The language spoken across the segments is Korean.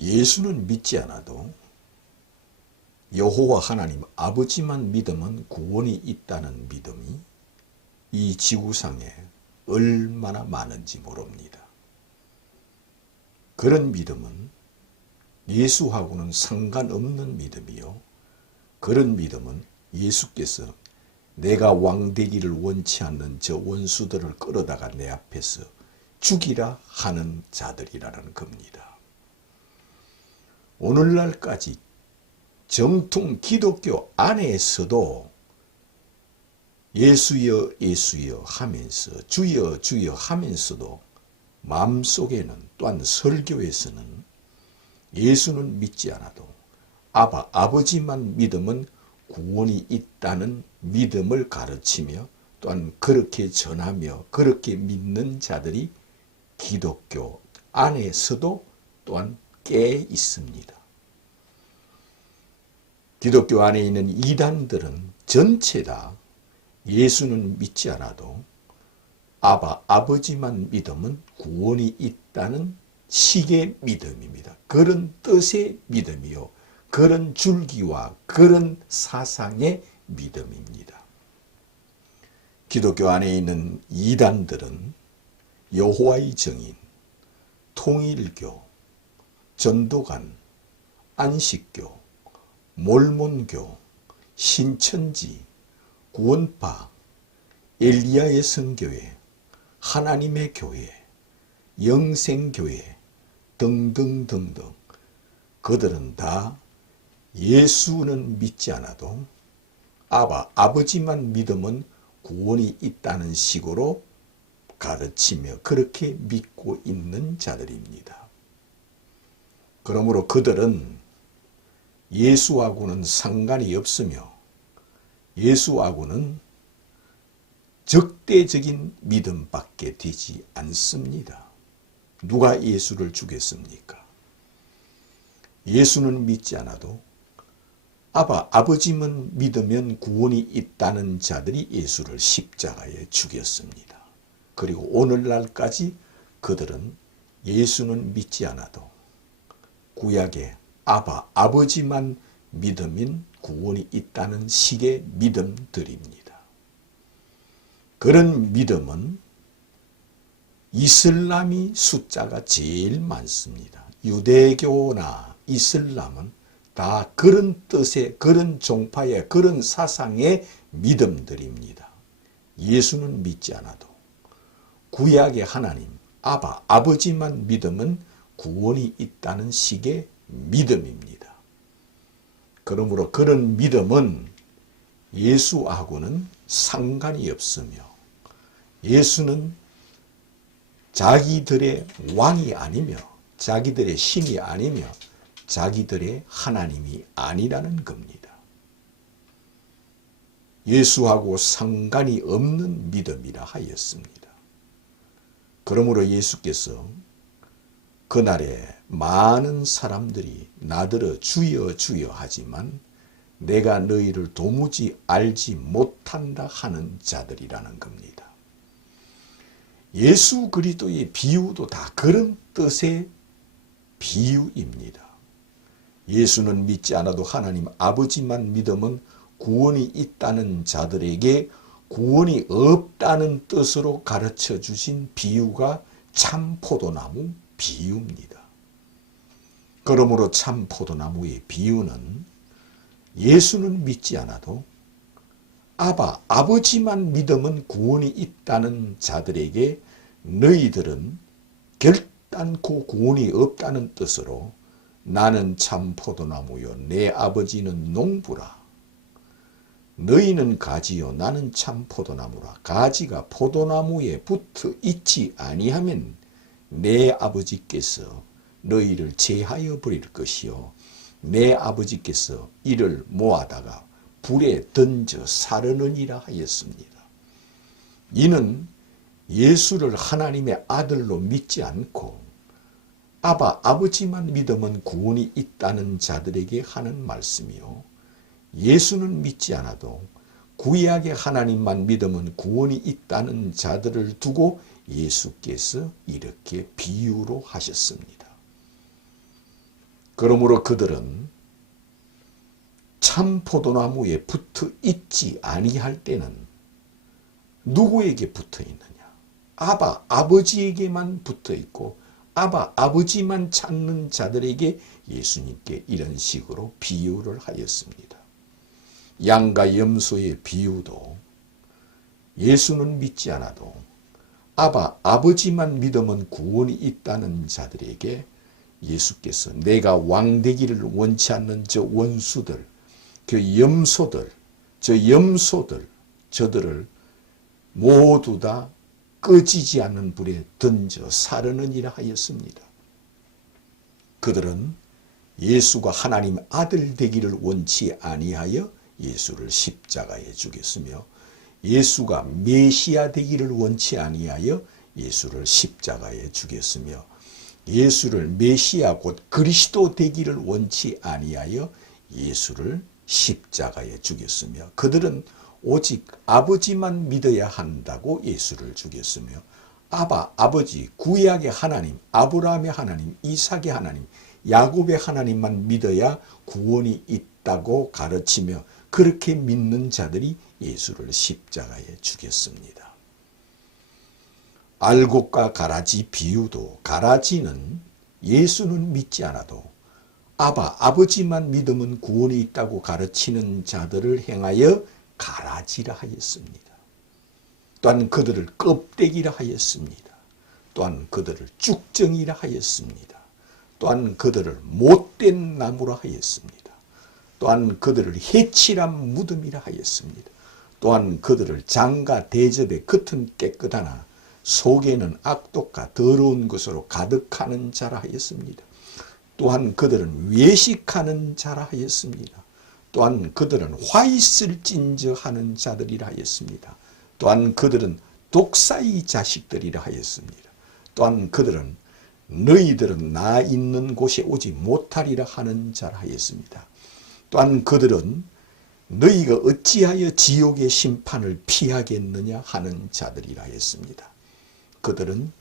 예수는 믿지 않아도 여호와 하나님 아버지만 믿으면 구원이 있다는 믿음이 이 지구상에 얼마나 많은지 모릅니다. 그런 믿음은 예수하고는 상관없는 믿음이요. 그런 믿음은 예수께서 내가 왕되기를 원치 않는 저 원수들을 끌어다가 내 앞에서 죽이라 하는 자들이라는 겁니다. 오늘날까지 정통 기독교 안에서도 예수여 예수여 하면서 주여 주여 하면서도 마음속에는 또한 설교에서는 예수는 믿지 않아도 아버지만 믿으면 구원이 있다는 믿음을 가르치며 또한 그렇게 전하며 그렇게 믿는 자들이 기독교 안에서도 또한 꽤 있습니다. 기독교 안에 있는 이단들은 전체 다 예수는 믿지 않아도 아버지만 믿으면 구원이 있다는 식의 믿음입니다. 그런 뜻의 믿음이요. 그런 줄기와 그런 사상의 믿음입니다. 기독교 안에 있는 이단들은 여호와의 증인, 통일교, 전도관, 안식교, 몰몬교, 신천지, 구원파, 엘리야의 선교회, 하나님의 교회, 영생교회 등등등등 그들은 다 예수는 믿지 않아도 아버지만 믿으면 구원이 있다는 식으로 가르치며 그렇게 믿고 있는 자들입니다. 그러므로 그들은 예수하고는 상관이 없으며 예수하고는 적대적인 믿음밖에 되지 않습니다. 누가 예수를 죽였습니까? 예수는 믿지 않아도 아버지만 믿으면 구원이 있다는 자들이 예수를 십자가에 죽였습니다. 그리고 오늘날까지 그들은 예수는 믿지 않아도 구약의 아버지만 믿으면 구원이 있다는 식의 믿음들입니다. 그런 믿음은 이슬람이 숫자가 제일 많습니다. 유대교나 이슬람은 다 그런 뜻의, 그런 종파의, 그런 사상의 믿음들입니다. 예수는 믿지 않아도 구약의 하나님, 아버지만 믿으면 구원이 있다는 식의 믿음입니다. 그러므로 그런 믿음은 예수하고는 상관이 없으며 예수는 자기들의 왕이 아니며 자기들의 신이 아니며 자기들의 하나님이 아니라는 겁니다. 예수하고 상관이 없는 믿음이라 하였습니다. 그러므로 예수께서 그날에 많은 사람들이 나더러 주여 주여 하지만 내가 너희를 도무지 알지 못한다 하는 자들이라는 겁니다. 예수 그리스도의 비유도 다 그런 뜻의 비유입니다. 예수는 믿지 않아도 하나님 아버지만 믿으면 구원이 있다는 자들에게 구원이 없다는 뜻으로 가르쳐 주신 비유가 참 포도나무 비유입니다. 그러므로 참 포도나무의 비유는 예수는 믿지 않아도 아버지만 믿으면 구원이 있다는 자들에게 너희들은 결단코 구원이 없다는 뜻으로 나는 참 포도나무요 내 아버지는 농부라. 너희는 가지요 나는 참 포도나무라. 가지가 포도나무에 붙어 있지 아니하면 내 아버지께서 너희를 제하여 버릴 것이요 내 아버지께서 이를 모아다가 불에 던져 사르느니라 하였습니다. 이는 예수를 하나님의 아들로 믿지 않고 아버지만 믿으면 구원이 있다는 자들에게 하는 말씀이요. 예수는 믿지 않아도 구약의 하나님만 믿으면 구원이 있다는 자들을 두고 예수께서 이렇게 비유로 하셨습니다. 그러므로 그들은 참 포도나무에 붙어 있지 아니할 때는 누구에게 붙어 있느냐? 아바 아버지에게만 붙어 있고 아바 아버지만 찾는 자들에게 예수님께 이런 식으로 비유를 하였습니다. 양과 염소의 비유도 예수는 믿지 않아도 아바 아버지만 믿으면 구원이 있다는 자들에게 예수께서 내가 왕 되기를 원치 않는 저 원수들, 그 염소들, 저들을 모두 다 꺼지지 않는 불에 던져 사르느니라 하였습니다. 그들은 예수가 하나님 아들 되기를 원치 아니하여 예수를 십자가에 죽였으며 예수가 메시아 되기를 원치 아니하여 예수를 십자가에 죽였으며 예수를 메시아 곧 그리스도 되기를 원치 아니하여 예수를 십자가에 죽였으며 그들은 오직 아버지만 믿어야 한다고 예수를 죽였으며 아버지 구약의 하나님, 아브라함의 하나님, 이삭의 하나님, 야곱의 하나님만 믿어야 구원이 있다고 가르치며 그렇게 믿는 자들이 예수를 십자가에 죽였습니다. 알곡과 가라지 비유도 가라지는 예수는 믿지 않아도 아버지만 믿으면 구원이 있다고 가르치는 자들을 행하여 가라지라 하였습니다. 또한 그들을 껍데기라 하였습니다. 또한 그들을 쭉정이라 하였습니다. 또한 그들을 못된 나무라 하였습니다. 또한 그들을 해칠한 무덤이라 하였습니다. 또한 그들을 장과 대접에 겉은 깨끗하나 속에는 악독과 더러운 것으로 가득하는 자라 하였습니다. 또한 그들은 외식하는 자라 하였습니다. 또한 그들은 화 있을 찐저하는 자들이라 하였습니다. 또한 그들은 독사의 자식들이라 하였습니다. 또한 그들은 너희들은 나 있는 곳에 오지 못하리라 하는 자라 하였습니다. 또한 그들은 너희가 어찌하여 지옥의 심판을 피하겠느냐 하는 자들이라 했습니다. 그들은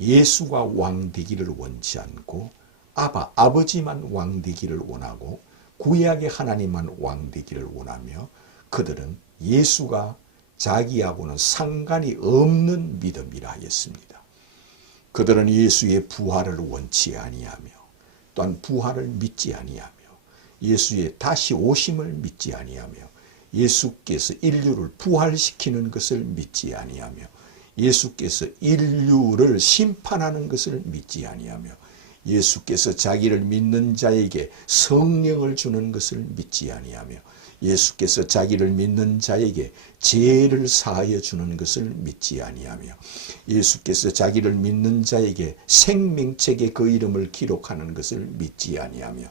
예수가 왕 되기를 원치 않고 아버지만 왕 되기를 원하고 구약의 하나님만 왕 되기를 원하며 그들은 예수가 자기하고는 상관이 없는 믿음이라 하였습니다. 그들은 예수의 부활을 원치 아니하며 또한 부활을 믿지 아니하며 예수의 다시 오심을 믿지 아니하며 예수께서 인류를 부활시키는 것을 믿지 아니하며 예수께서 인류를 심판하는 것을 믿지 아니하며 예수께서 자기를 믿는 자에게 성령을 주는 것을 믿지 아니하며 예수께서 자기를 믿는 자에게 죄를 사하여 주는 것을 믿지 아니하며 예수께서 자기를 믿는 자에게 생명책에 그 이름을 기록하는 것을 믿지 아니하며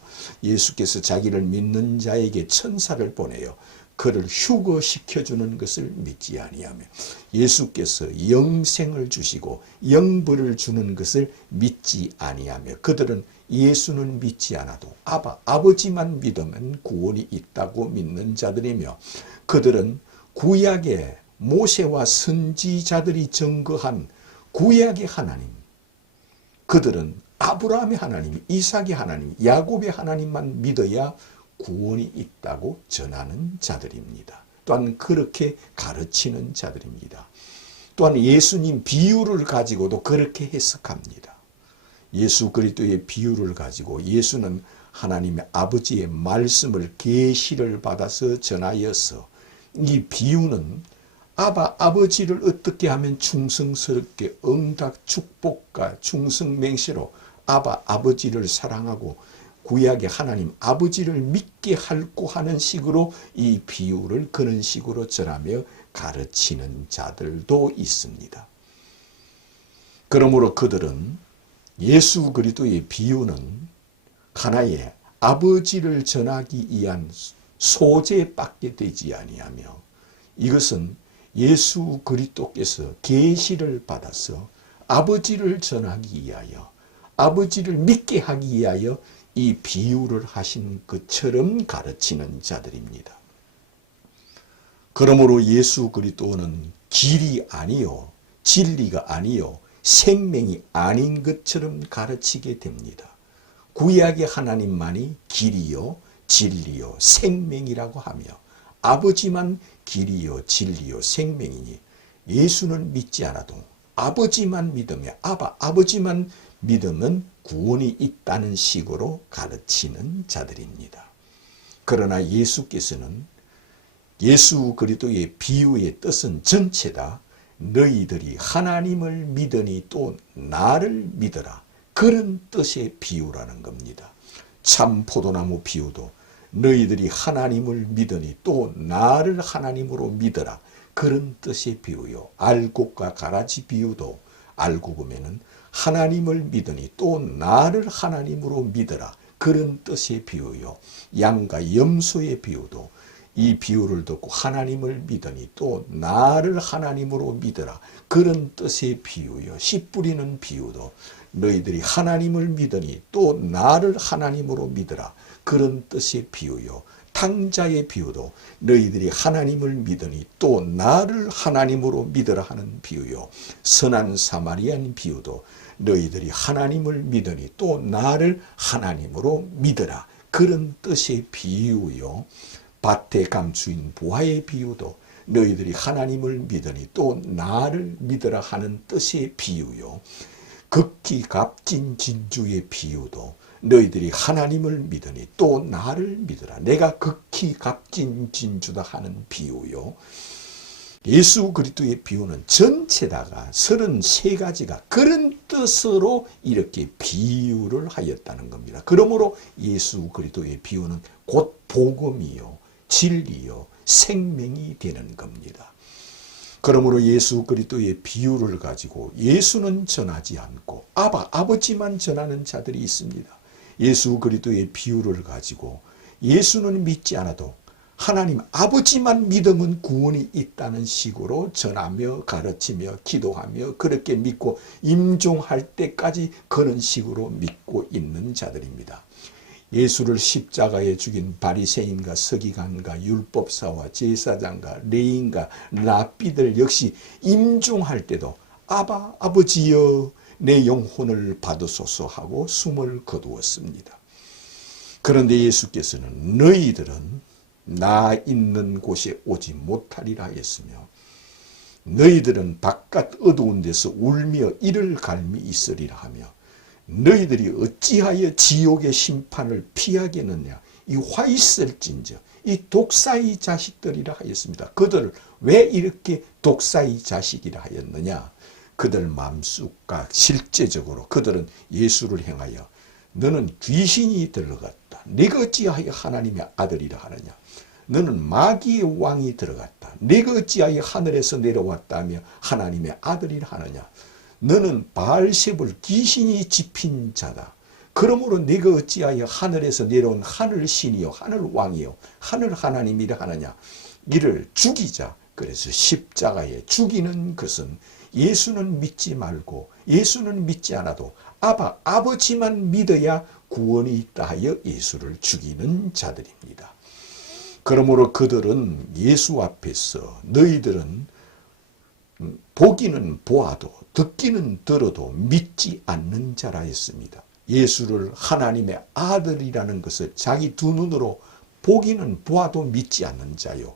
예수께서 자기를 믿는 자에게 천사를 보내어 그를 휴거시켜주는 것을 믿지 아니하며 예수께서 영생을 주시고 영벌을 주는 것을 믿지 아니하며 그들은 예수는 믿지 않아도 아버지만 믿으면 구원이 있다고 믿는 자들이며 그들은 구약의 모세와 선지자들이 증거한 구약의 하나님, 그들은 아브라함의 하나님, 이삭의 하나님, 야곱의 하나님만 믿어야 구원이 있다고 전하는 자들입니다. 또한 그렇게 가르치는 자들입니다. 또한 예수님 비유를 가지고도 그렇게 해석합니다. 예수 그리스도의 비유를 가지고 예수는 하나님의 아버지의 말씀을 계시를 받아서 전하여서 이 비유는 아버지를 어떻게 하면 충성스럽게 응답 축복과 충성맹세로 아버지를 사랑하고 구약의 하나님 아버지를 믿게 할고 하는 식으로 이 비유를 그런 식으로 전하며 가르치는 자들도 있습니다. 그러므로 그들은 예수 그리스도의 비유는 하나의 아버지를 전하기 위한 소재밖에 되지 아니하며 이것은 예수 그리스도께서 계시를 받아서 아버지를 전하기 위하여 아버지를 믿게 하기 위하여 이 비유를 하신 것처럼 가르치는 자들입니다. 그러므로 예수 그리스도는 길이 아니요 진리가 아니요 생명이 아닌 것처럼 가르치게 됩니다. 구약의 하나님만이 길이요 진리요 생명이라고 하며 아버지만 길이요 진리요 생명이니 예수는 믿지 않아도 아버지만 믿으며 아버지만 믿으면 구원이 있다는 식으로 가르치는 자들입니다. 그러나 예수께서는 예수 그리스도의 비유의 뜻은 전체다. 너희들이 하나님을 믿으니 또 나를 믿어라. 그런 뜻의 비유라는 겁니다. 참 포도나무 비유도 너희들이 하나님을 믿으니 또 나를 하나님으로 믿어라. 그런 뜻의 비유요. 알곡과 가라지 비유도 알고 보면은 하나님을 믿으니 또 나를 하나님으로 믿어라. 그런 뜻의 비유요. 양과 염소의 비유도 이 비유를 듣고 하나님을 믿으니 또 나를 하나님으로 믿어라. 그런 뜻의 비유요. 씨 뿌리는 비유도 너희들이 하나님을 믿으니 또 나를 하나님으로 믿어라. 그런 뜻의 비유요. 탕자의 비유도 너희들이 하나님을 믿으니 또 나를 하나님으로 믿어라 하는 비유요. 선한 사마리안 비유도 너희들이 하나님을 믿으니 또 나를 하나님으로 믿어라. 그런 뜻의 비유요. 밭의 감추인 보화의 비유도 너희들이 하나님을 믿으니 또 나를 믿어라 하는 뜻의 비유요. 극히 값진 진주의 비유도 너희들이 하나님을 믿으니 또 나를 믿으라. 내가 극히 값진 진주다 하는 비유요. 예수 그리스도의 비유는 전체다가 33가지가 그런 뜻으로 이렇게 비유를 하였다는 겁니다. 그러므로 예수 그리스도의 비유는 곧 복음이요 진리요 생명이 되는 겁니다. 그러므로 예수 그리스도의 비유를 가지고 예수는 전하지 않고 아버지만 전하는 자들이 있습니다. 예수 그리스도의 비유를 가지고 예수는 믿지 않아도 하나님 아버지만 믿으면 구원이 있다는 식으로 전하며 가르치며 기도하며 그렇게 믿고 임종할 때까지 그런 식으로 믿고 있는 자들입니다. 예수를 십자가에 죽인 바리새인과 서기관과 율법사와 제사장과 레인과 랍비들 역시 임종할 때도 아버지여 내 영혼을 받으소서 하고 숨을 거두었습니다. 그런데 예수께서는 너희들은 나 있는 곳에 오지 못하리라 했으며 너희들은 바깥 어두운 데서 울며 이를 갈미 있으리라 하며 너희들이 어찌하여 지옥의 심판을 피하겠느냐. 이 화 있을진저 이 독사의 자식들이라 하였습니다. 그들을 왜 이렇게 독사의 자식이라 하였느냐. 그들 마음속과 실제적으로 그들은 예수를 향하여 너는 귀신이 들어갔다. 네가 어찌하여 하나님의 아들이라 하느냐. 너는 마귀의 왕이 들어갔다. 네가 어찌하여 하늘에서 내려왔다며 하나님의 아들이라 하느냐. 너는 바알세불 귀신이 집힌 자다. 그러므로 네가 어찌하여 하늘에서 내려온 하늘 신이요 하늘 왕이요 하늘 하나님이라 하느냐. 이를 죽이자. 그래서 십자가에 죽이는 것은 예수는 믿지 말고 예수는 믿지 않아도 아버지만 믿어야 구원이 있다 하여 예수를 죽이는 자들입니다. 그러므로 그들은 예수 앞에서 너희들은 보기는 보아도 듣기는 들어도 믿지 않는 자라 했습니다. 예수를 하나님의 아들이라는 것을 자기 두 눈으로 보기는 보아도 믿지 않는 자요.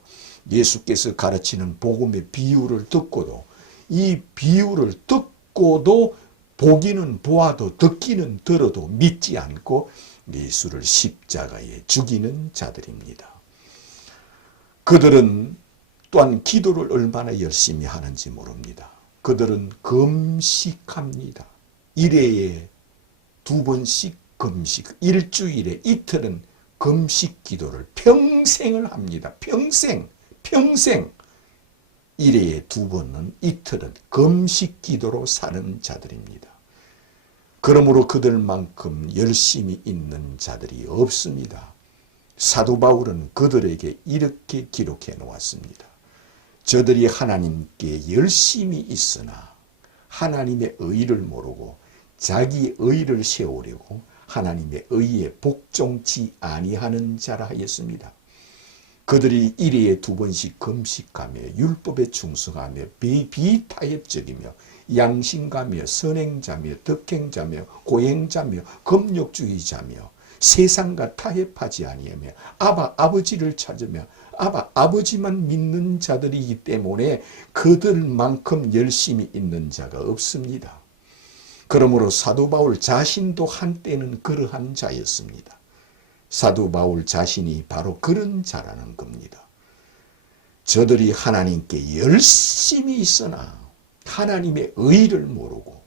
예수께서 가르치는 복음의 비유를 듣고도 이 비유를 듣고도 보기는 보아도 듣기는 들어도 믿지 않고 예수를 십자가에 죽이는 자들입니다. 그들은 또한 기도를 얼마나 열심히 하는지 모릅니다. 그들은 금식합니다. 1회에 2번씩 금식, 일주일에 이틀은 금식 기도를 평생을 합니다. 평생 1회에 2번은 이틀은 금식 기도로 사는 자들입니다. 그러므로 그들만큼 열심히 있는 자들이 없습니다. 사도 바울은 그들에게 이렇게 기록해 놓았습니다. 저들이 하나님께 열심히 있으나 하나님의 의를 모르고 자기 의를 세우려고 하나님의 의에 복종치 아니하는 자라 하였습니다. 그들이 1회에 2번씩 금식하며 율법에 충성하며 비타협적이며 양심가며 선행자며 덕행자며 고행자며 검욕주의자며 세상과 타협하지 아니하며 아버지를 찾으며 아버지만 믿는 자들이기 때문에 그들만큼 열심히 있는 자가 없습니다. 그러므로 사도 바울 자신도 한때는 그러한 자였습니다. 사도 바울 자신이 바로 그런 자라는 겁니다. 저들이 하나님께 열심히 있으나 하나님의 의를 모르고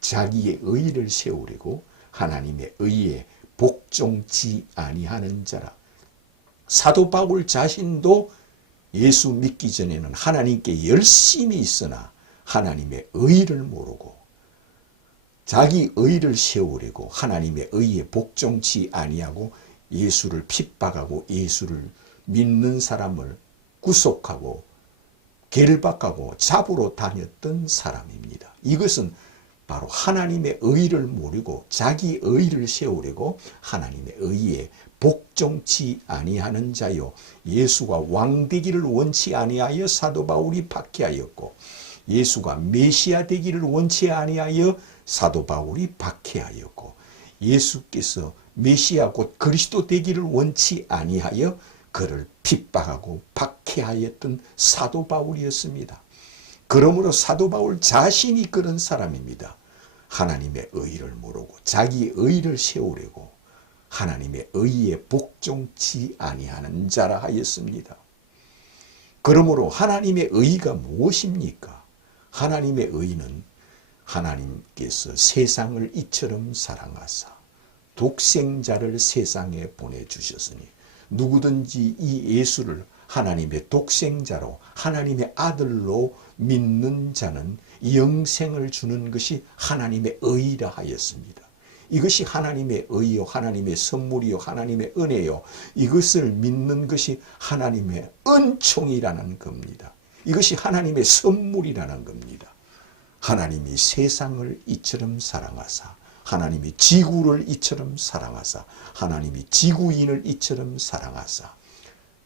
자기의 의를 세우려고 하나님의 의에 복종치 아니하는 자라. 사도 바울 자신도 예수 믿기 전에는 하나님께 열심히 있으나 하나님의 의를 모르고 자기 의를 세우려고 하나님의 의에 복종치 아니하고 예수를 핍박하고 예수를 믿는 사람을 구속하고 결박하고 잡으러 다녔던 사람입니다. 이것은 바로 하나님의 의를 모르고 자기 의를 세우려고 하나님의 의에 복종치 아니하는 자요, 예수가 왕되기를 원치 아니하여 사도 바울이 박해하였고 예수가 메시아 되기를 원치 아니하여 사도 바울이 박해하였고 예수께서 메시아 곧 그리스도 되기를 원치 아니하여 그를 핍박하고 박해하였던 사도 바울이었습니다. 그러므로 사도 바울 자신이 그런 사람입니다. 하나님의 의를 모르고 자기 의를 세우려고 하나님의 의에 복종치 아니하는 자라 하였습니다. 그러므로 하나님의 의가 무엇입니까? 하나님의 의는 하나님께서 세상을 이처럼 사랑하사 독생자를 세상에 보내주셨으니 누구든지 이 예수를 하나님의 독생자로 하나님의 아들로 믿는 자는 영생을 주는 것이 하나님의 의라 하였습니다. 이것이 하나님의 의요 하나님의 선물이요 하나님의 은혜요 이것을 믿는 것이 하나님의 은총이라는 겁니다. 이것이 하나님의 선물이라는 겁니다. 하나님이 세상을 이처럼 사랑하사 하나님이 지구를 이처럼 사랑하사 하나님이 지구인을 이처럼 사랑하사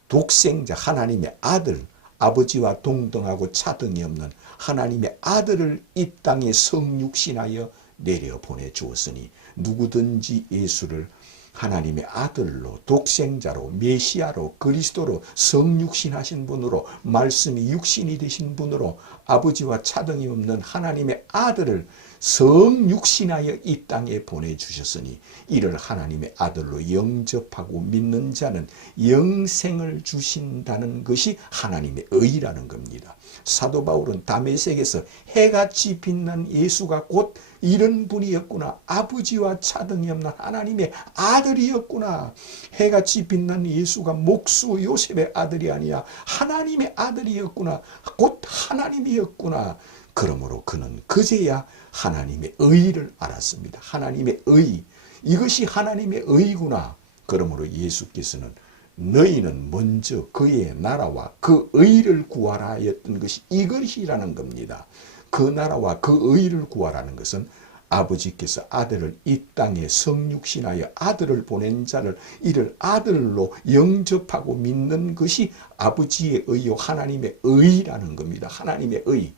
독생자 하나님의 아들 아버지와 동등하고 차등이 없는 하나님의 아들을 이 땅에 성육신하여 내려보내 주었으니 누구든지 예수를 하나님의 아들로 독생자로 메시아로 그리스도로 성육신하신 분으로 말씀이 육신이 되신 분으로 아버지와 차등이 없는 하나님의 아들을 성육신하여 이 땅에 보내주셨으니 이를 하나님의 아들로 영접하고 믿는 자는 영생을 주신다는 것이 하나님의 의라는 겁니다. 사도 바울은 다메섹에서 해같이 빛난 예수가 곧 이런 분이었구나. 아버지와 차등이 없는 하나님의 아들이었구나. 해같이 빛난 예수가 목수 요셉의 아들이 아니야. 하나님의 아들이었구나. 곧 하나님이었구나. 그러므로 그는 그제야 하나님의 의를 알았습니다. 하나님의 의. 이것이 하나님의 의구나. 그러므로 예수께서는 너희는 먼저 그의 나라와 그 의를 구하라 하였던 것이 이것이라는 겁니다. 그 나라와 그 의를 구하라는 것은 아버지께서 아들을 이 땅에 성육신하여 아들을 보낸 자를 이를 아들로 영접하고 믿는 것이 아버지의 의요 하나님의 의라는 겁니다. 하나님의 의.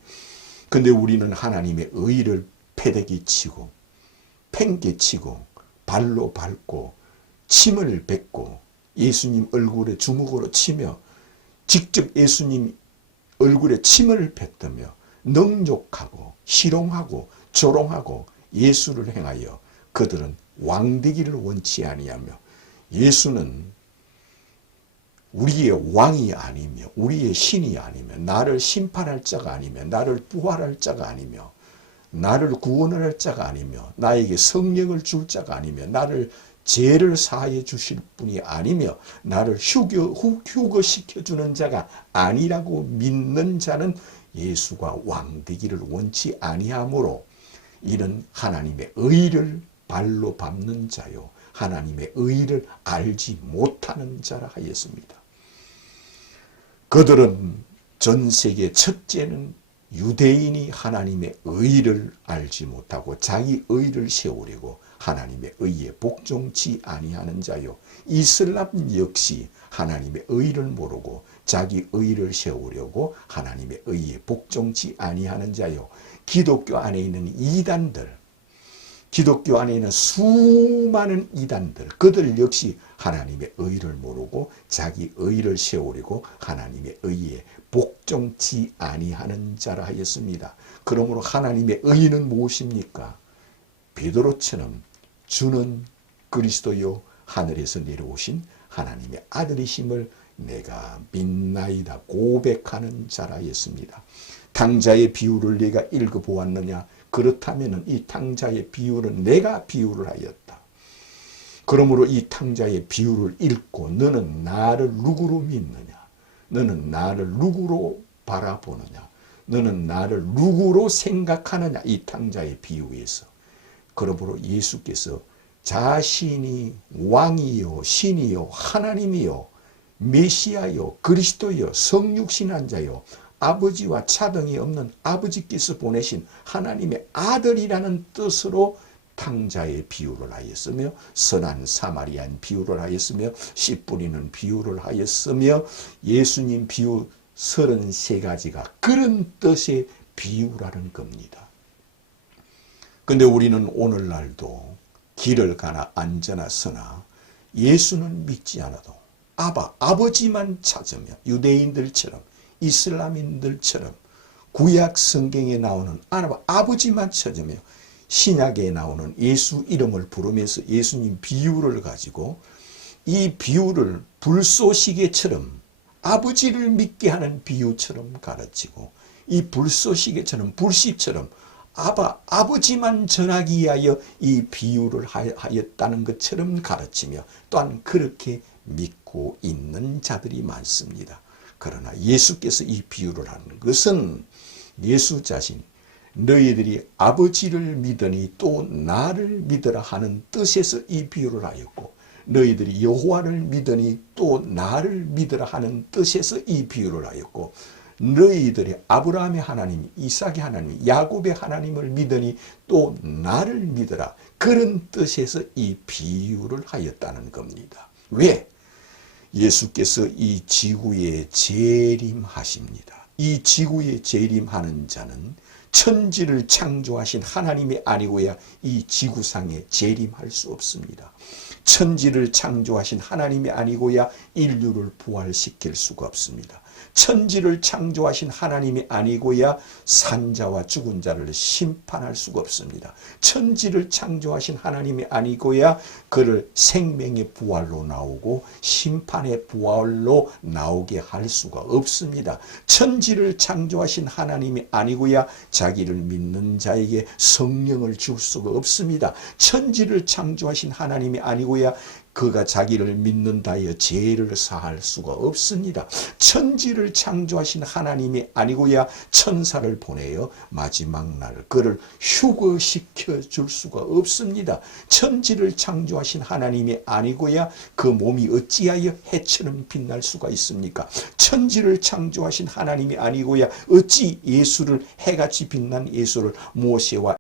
근데 우리는 하나님의 의를 패대기 치고 팽개치고 발로 밟고 침을 뱉고 예수님 얼굴에 주먹으로 치며 직접 예수님 얼굴에 침을 뱉으며 능욕하고 희롱하고 조롱하고 예수를 행하여 그들은 왕되기를 원치 아니하며 예수는 우리의 왕이 아니며 우리의 신이 아니며 나를 심판할 자가 아니며 나를 부활할 자가 아니며 나를 구원할 자가 아니며 나에게 성령을 줄 자가 아니며 나를 죄를 사하여 주실 분이 아니며 나를 휴거시켜주는 자가 아니라고 믿는 자는 예수가 왕되기를 원치 아니하므로 이는 하나님의 의를 발로 밟는 자요 하나님의 의를 알지 못하는 자라 하였습니다. 그들은 전 세계 첫째는 유대인이 하나님의 의를 알지 못하고 자기 의를 세우려고 하나님의 의에 복종치 아니하는 자요. 이슬람 역시 하나님의 의를 모르고 자기 의를 세우려고 하나님의 의에 복종치 아니하는 자요. 기독교 안에 있는 이단들, 기독교 안에 있는 수많은 이단들, 그들 역시 하나님의 의를 모르고 자기 의를 세우려고 하나님의 의에 복종치 아니하는 자라 하였습니다. 그러므로 하나님의 의는 무엇입니까? 베드로처럼 주는 그리스도요 하늘에서 내려오신 하나님의 아들이심을 내가 믿나이다 고백하는 자라였습니다. 탕자의 비유를 내가 읽어보았느냐? 그렇다면 이 탕자의 비유는 내가 비유를 하였다. 그러므로 이 탕자의 비유를 읽고 너는 나를 누구로 믿느냐? 너는 나를 누구로 바라보느냐? 너는 나를 누구로 생각하느냐? 이 탕자의 비유에서. 그러므로 예수께서 자신이 왕이요 신이요 하나님이요 메시아요 그리스도요 성육신한자요 아버지와 차등이 없는 아버지께서 보내신 하나님의 아들이라는 뜻으로 탕자의 비유를 하였으며 선한 사마리안 비유를 하였으며 씨 뿌리는 비유를 하였으며 예수님 비유 33가지가 그런 뜻의 비유라는 겁니다. 근데 우리는 오늘날도 길을 가나 앉아나 서나 예수는 믿지 않아도 아버지만 찾으며 유대인들처럼 이슬람인들처럼 구약 성경에 나오는 아버지만 찾으며 신약에 나오는 예수 이름을 부르면서 예수님 비유를 가지고 이 비유를 불쏘시개처럼 아버지를 믿게 하는 비유처럼 가르치고 이 불쏘시개처럼 불씨처럼 아버지만 전하기 위하여 이 비유를 하였다는 것처럼 가르치며 또한 그렇게 믿고 있는 자들이 많습니다. 그러나 예수께서 이 비유를 하는 것은 예수 자신이 너희들이 아버지를 믿으니 또 나를 믿으라 하는 뜻에서 이 비유를 하였고 너희들이 여호와를 믿으니 또 나를 믿으라 하는 뜻에서 이 비유를 하였고 너희들이 아브라함의 하나님, 이삭의 하나님, 야곱의 하나님을 믿으니 또 나를 믿으라 그런 뜻에서 이 비유를 하였다는 겁니다. 왜? 예수께서 이 지구에 재림하십니다. 이 지구에 재림하는 자는 천지를 창조하신 하나님이 아니고야 이 지구상에 재림할 수 없습니다. 천지를 창조하신 하나님이 아니고야 인류를 부활시킬 수가 없습니다. 천지를 창조하신 하나님이 아니고야 산자와 죽은 자를 심판할 수가 없습니다. 천지를 창조하신 하나님이 아니고야 그를 생명의 부활로 나오고 심판의 부활로 나오게 할 수가 없습니다. 천지를 창조하신 하나님이 아니고야 자기를 믿는 자에게 성령을 줄 수가 없습니다. 천지를 창조하신 하나님이 아니고야 그가 자기를 믿는다 하여 죄를 사할 수가 없습니다. 천지를 창조하신 하나님이 아니고야 천사를 보내어 마지막 날 그를 휴거시켜 줄 수가 없습니다. 천지를 창조하신 하나님이 아니고야 그 몸이 어찌하여 해처럼 빛날 수가 있습니까? 천지를 창조하신 하나님이 아니고야 어찌 예수를 해같이 빛난 예수를 모세와